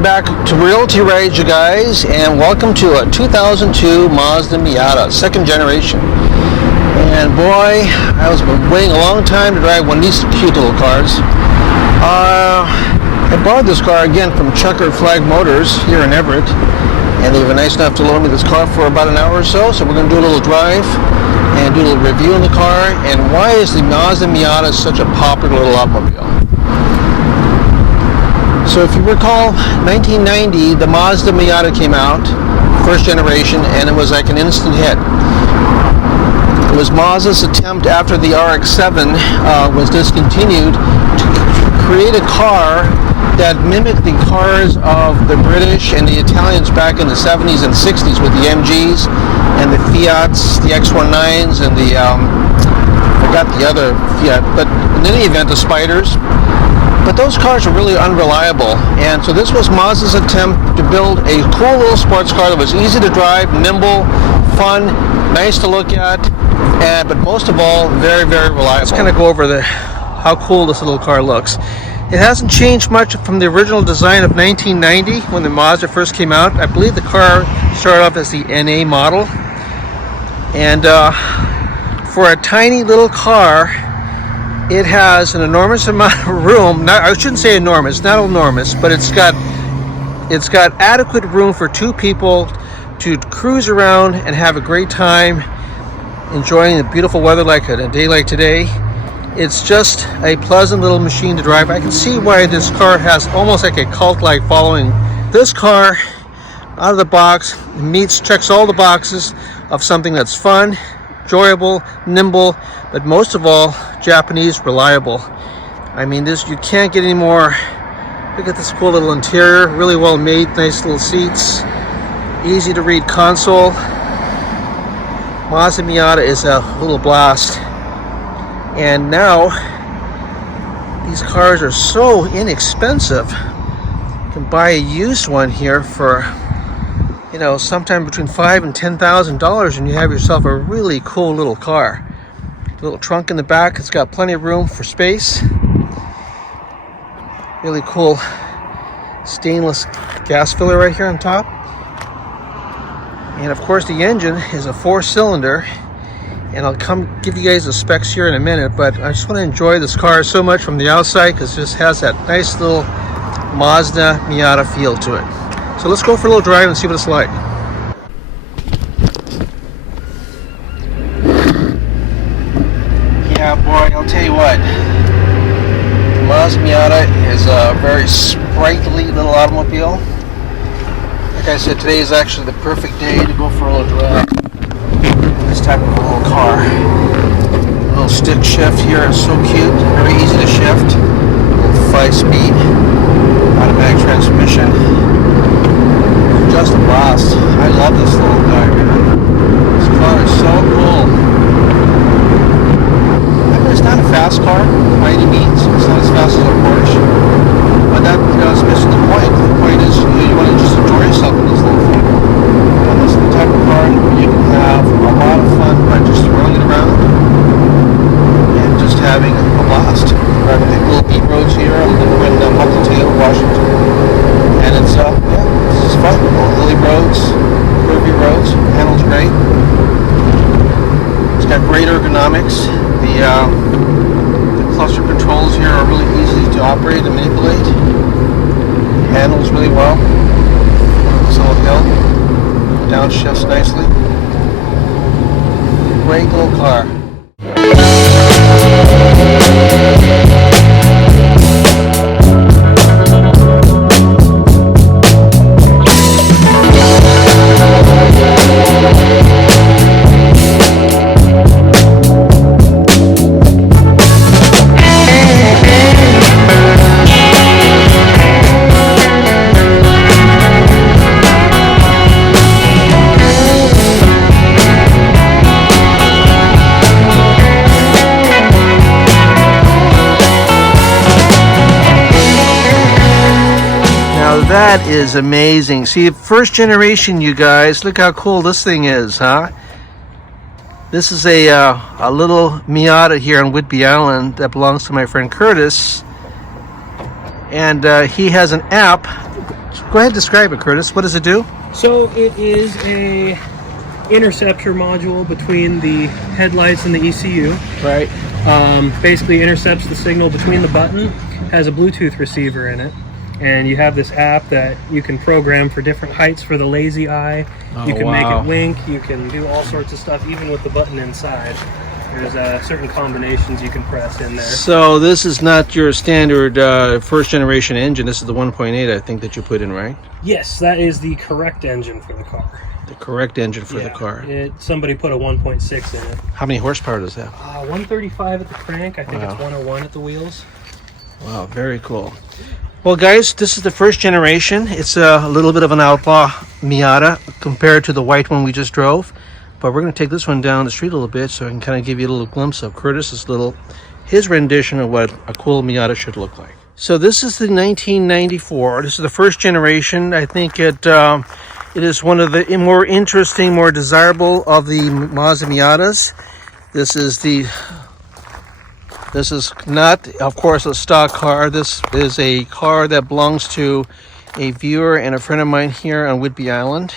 Welcome back to Realty Rides, you guys, and welcome to a 2002 Mazda Miata, second generation. And boy, I was waiting a long time to drive one of these cute little cars. I borrowed this car again from Checkered Flag Motors here in Everett, and they were nice enough to loan me this car for about an hour or so. So we're going to do a little drive and do a little review on the car, and why is the Mazda Miata such a popular little automobile. So if you recall, 1990, the Mazda Miata came out, first generation, and it was like an instant hit. It was Mazda's attempt after the RX-7 was discontinued to create a car that mimicked the cars of the British and the Italians back in the 70s and 60s with the MGs and the Fiats, the X19s, and the, I forgot the other Fiat, but in any event, the Spiders. But those cars are really unreliable, and so this was Mazda's attempt to build a cool little sports car that was easy to drive, nimble, fun, nice to look at, but most of all, very, very reliable. Let's kind of go over how cool this little car looks. It hasn't changed much from the original design of 1990 when the Mazda first came out. I believe the car started off as the NA model, and for a tiny little car, it has an enormous amount of room. I shouldn't say enormous, not enormous, but it's got adequate room for two people to cruise around and have a great time, enjoying the beautiful weather like a day like today. It's just a pleasant little machine to drive. I can see why this car has almost like a cult-like following. This car, out of the box, checks all the boxes of something that's fun, enjoyable, nimble, but most of all, Japanese reliable. I mean, you can't get any more. Look at this cool little interior, really well made, nice little seats, easy to read console. Mazda Miata is a little blast. And now, these cars are so inexpensive. You can buy a used one here for, sometime between $5,000 and $10,000, and you have yourself a really cool little car. A little trunk in the back. It's got plenty of room for space. Really cool stainless gas filler right here on top. And of course, the engine is a 4-cylinder. And I'll come give you guys the specs here in a minute, but I just want to enjoy this car so much from the outside because it just has that nice little Mazda Miata feel to it. So let's go for a little drive and see what it's like. Yeah, boy, I'll tell you what. The Mazda Miata is a very sprightly little automobile. Like I said, today is actually the perfect day to go for a little drive. This type of a little car. A little stick shift here is so cute, very easy to shift. A little 5-speed automatic transmission. Just a blast. I love this little guy here. This car is so cool. I mean, it's not a fast car by any means. It's not as fast as a Porsche, but that is missing the point. The point is you want to just enjoy yourself in this little thing. This is the type of car where you can have a lot of fun by just throwing it around and just having a blast. Driving the little beat roads here. I live in Huckleton, Washington, and it's this is fun. Hilly roads, curvy roads, handles great. It's got great ergonomics. The cluster controls here are really easy to operate and manipulate. Handles really well. This little hill downshifts nicely. Great little car. That is amazing. See, first generation, you guys. Look how cool this thing is, huh? This is a little Miata here on Whidbey Island that belongs to my friend Curtis. And he has an app Go ahead and describe it, Curtis. What does it do? So it is a interceptor module between the headlights and the ECU. Right. Basically intercepts the signal between the button, has a Bluetooth receiver in it, and you have this app that you can program for different heights for the lazy eye. You can make it wink, you can do all sorts of stuff even with the button inside. There's certain combinations you can press in there. So this is not your standard first generation engine. This is the 1.8, I think, that you put in, right? Yes, that is the correct engine for the car. The correct engine for the car. Somebody put a 1.6 in it. How many horsepower does that? 135 at the crank. I think it's 101 at the wheels. Wow, very cool. Well, guys, this is the first generation. It's a little bit of an outlaw Miata compared to the white one we just drove. But we're going to take this one down the street a little bit so I can kind of give you a little glimpse of his rendition of what a cool Miata should look like. So this is the 1994. This is the first generation. I think it is one of the more interesting, more desirable of the Mazda Miatas. This is not, of course, a stock car. This is a car that belongs to a viewer and a friend of mine here on Whidbey Island.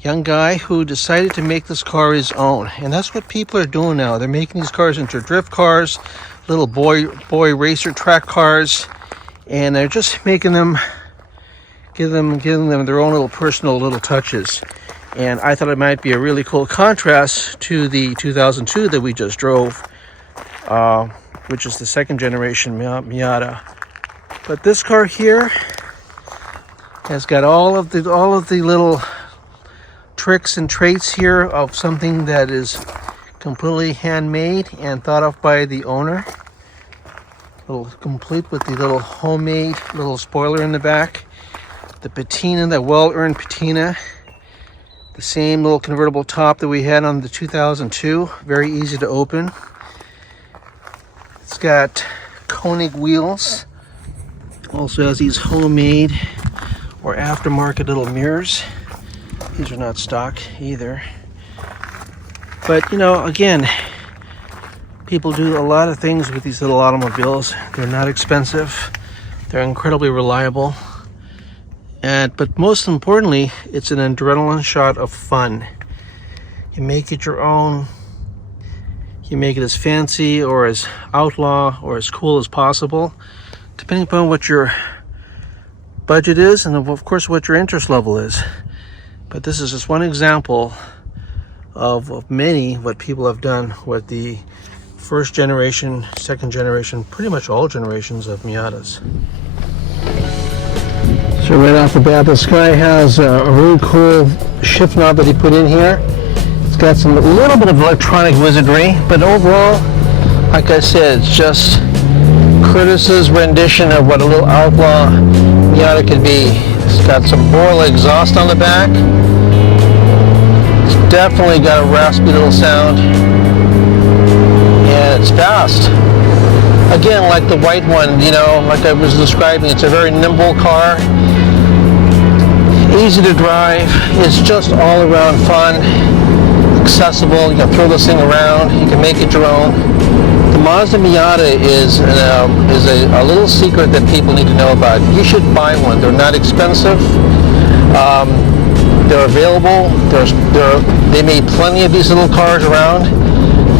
Young guy who decided to make this car his own, and that's what people are doing now. They're making these cars into drift cars, little boy racer track cars, and they're just making them, giving them their own little personal little touches. And I thought it might be a really cool contrast to the 2002 that we just drove, which is the second generation Miata. But this car here has got all of the little tricks and traits here of something that is completely handmade and thought of by the owner. Complete with the little homemade little spoiler in the back, the patina, the well-earned patina, the same little convertible top that we had on the 2002, very easy to open. It's got Koenig wheels, also has these homemade or aftermarket little mirrors. These are not stock either. But, you know, again, people do a lot of things with these little automobiles. They're not expensive. They're incredibly reliable. But most importantly, it's an adrenaline shot of fun. You make it your own. You make it as fancy or as outlaw or as cool as possible, depending upon what your budget is and, of course, what your interest level is. But this is just one example of many what people have done with the first generation, second generation, pretty much all generations of Miatas. So right off the bat, this guy has a really cool shift knob that he put in here. It's got a little bit of electronic wizardry, but overall, like I said, it's just Curtis's rendition of what a little outlaw Miata could be. It's got some Borla exhaust on the back. It's definitely got a raspy little sound. And it's fast. Again, like the white one, you know, like I was describing, it's a very nimble car. Easy to drive. It's just all around fun. Accessible. You can throw this thing around. You can make it your own. The Mazda Miata is a little secret that people need to know about. You should buy one. They're not expensive. They're available. They made plenty of these little cars around.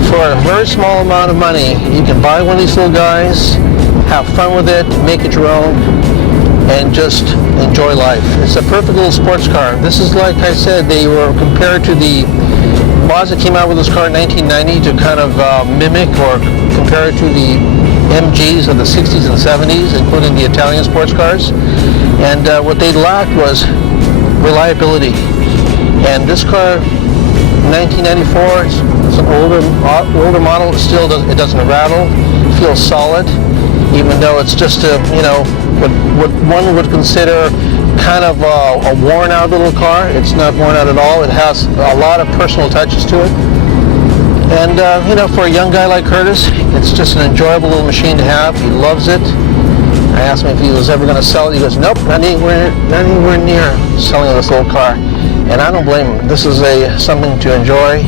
For a very small amount of money, you can buy one of these little guys, have fun with it, make it your own, and just enjoy life. It's a perfect little sports car. This is, like I said, they were compared to the Mazda came out with this car in 1990 to kind of mimic or compare it to the MGs of the 60s and 70s, including the Italian sports cars. And what they lacked was reliability. And this car, 1994, it's an older model. It doesn't rattle. It feels solid, even though it's just what one would consider kind of a worn out little car. It's not worn out at all. It has a lot of personal touches to it. And for a young guy like Curtis, it's just an enjoyable little machine to have. He loves it. I asked him if he was ever going to sell it. He goes, nope, not anywhere near selling this little car. And I don't blame him. This is something to enjoy.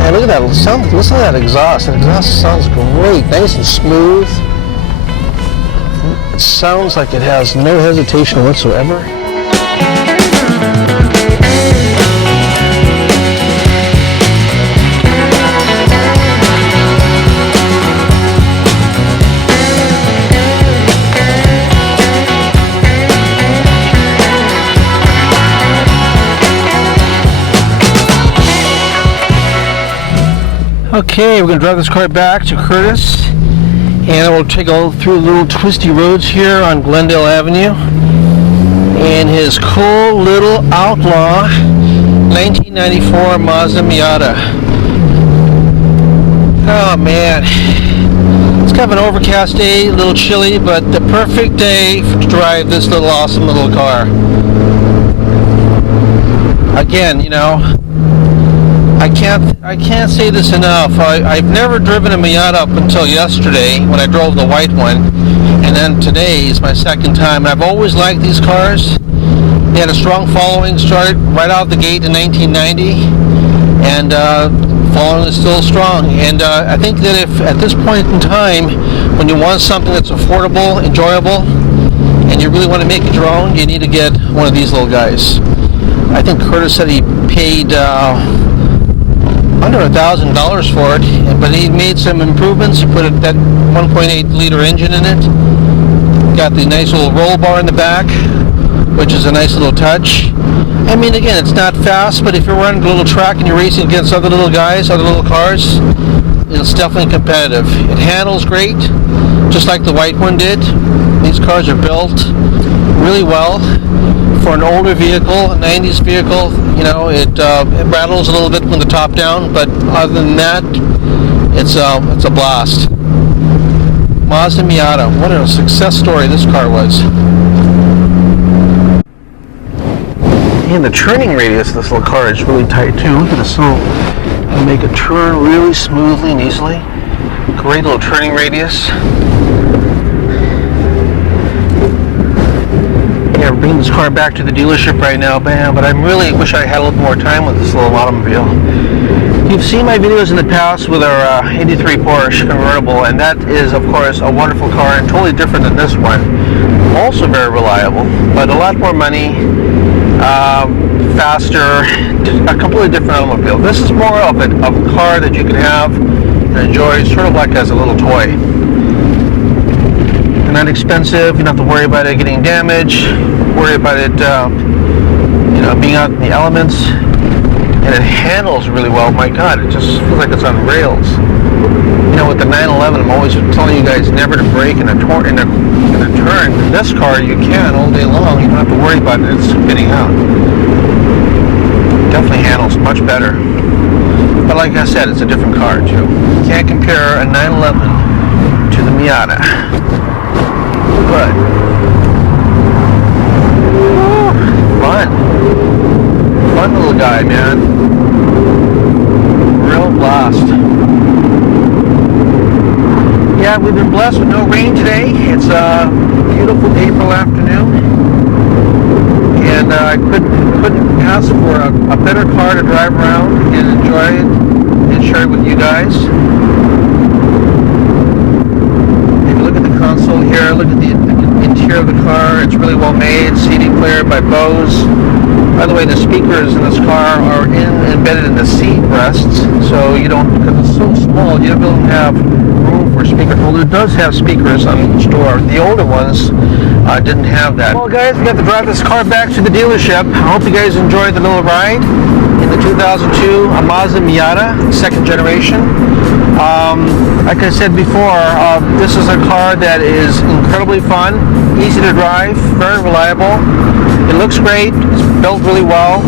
And look at that sound. Listen to that exhaust. The exhaust sounds great, nice and smooth. sounds like it has no hesitation whatsoever. Okay, we're going to drive this car back to Curtis, and we'll take all through little twisty roads here on Glendale Avenue in his cool little Outlaw 1994 Mazda Miata. Oh man, it's kind of an overcast day, a little chilly, but the perfect day to drive this little awesome little car. Again, you know, I can't say this enough. I've never driven a Miata up until yesterday when I drove the white one, and then today is my second time. I've always liked these cars. They had a strong following, started right out the gate in 1990, and following is still strong. And I think that if at this point in time, when you want something that's affordable, enjoyable, and you really want to make it your own, you need to get one of these little guys. I think Curtis said he paid under $1,000 for it, but he made some improvements. He put that 1.8 liter engine in it. Got the nice little roll bar in the back, which is a nice little touch. I mean, again, it's not fast, but if you're running a little track and you're racing against other little guys, other little cars, it's definitely competitive. It handles great, just like the white one did. These cars are built really well for an older vehicle, a 90s vehicle. You know, it rattles a little bit from the top down, but other than that, it's a blast. Mazda Miata, what a success story this car was. And the turning radius of this little car is really tight too. Look at this little, it'll make a turn really smoothly and easily. Great little turning radius. Yeah, we're bringing this car back to the dealership right now, bam, but I really wish I had a little more time with this little automobile. You've seen my videos in the past with our 83 Porsche convertible, and that is, of course, a wonderful car and totally different than this one. Also very reliable, but a lot more money, faster, a completely different automobile. This is more of a car that you can have and enjoy, sort of like as a little toy. Not expensive. You don't have to worry about it getting damaged, worry about it being out in the elements, and it handles really well. My god, it just feels like it's on rails. You know, with the 911, I'm always telling you guys never to brake in a turn. In this car you can all day long. You don't have to worry about it spinning out. Definitely handles much better, but like I said, it's a different car too. You can't compare a 911 to the Miata. But fun little guy, man. Real blast. Yeah, we've been blessed with no rain today. It's a beautiful April afternoon, and I couldn't ask for a better car to drive around and enjoy it and share it with you guys. Console here, look at the interior of the car. It's really well made. CD player by Bose. By the way, the speakers in this car are embedded in the seat rests, so you don't, because it's so small, you don't have room for speakers. Well, it does have speakers on each door. The older ones didn't have that. Well, guys, we got to drive this car back to the dealership. I hope you guys enjoyed the little ride in the 2002 Mazda Miata, second generation. Like I said before, this is a car that is incredibly fun, easy to drive, very reliable. It looks great, it's built really well.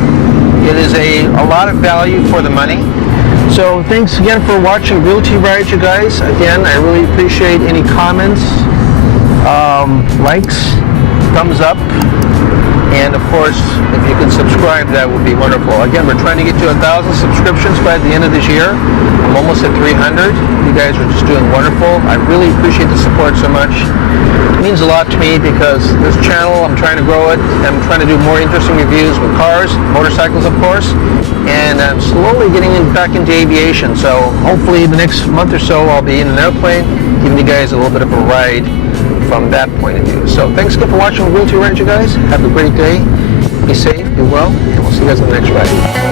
It is a lot of value for the money. So thanks again for watching Realty Ride, you guys. Again, I really appreciate any comments, likes, thumbs up, and of course, if you can subscribe, that would be wonderful. Again, we're trying to get to 1,000 subscriptions by the end of this year. I'm almost at 300. You guys are just doing wonderful. I really appreciate the support so much. It means a lot to me because this channel, I'm trying to grow it. I'm trying to do more interesting reviews with cars, motorcycles, of course, and I'm slowly getting back into aviation. So hopefully the next month or so, I'll be in an airplane, giving you guys a little bit of a ride from that point of view. So thanks again for watching Wheel 2 Ranch, you guys. Have a great day. Be safe, be well, and we'll see you guys on the next ride.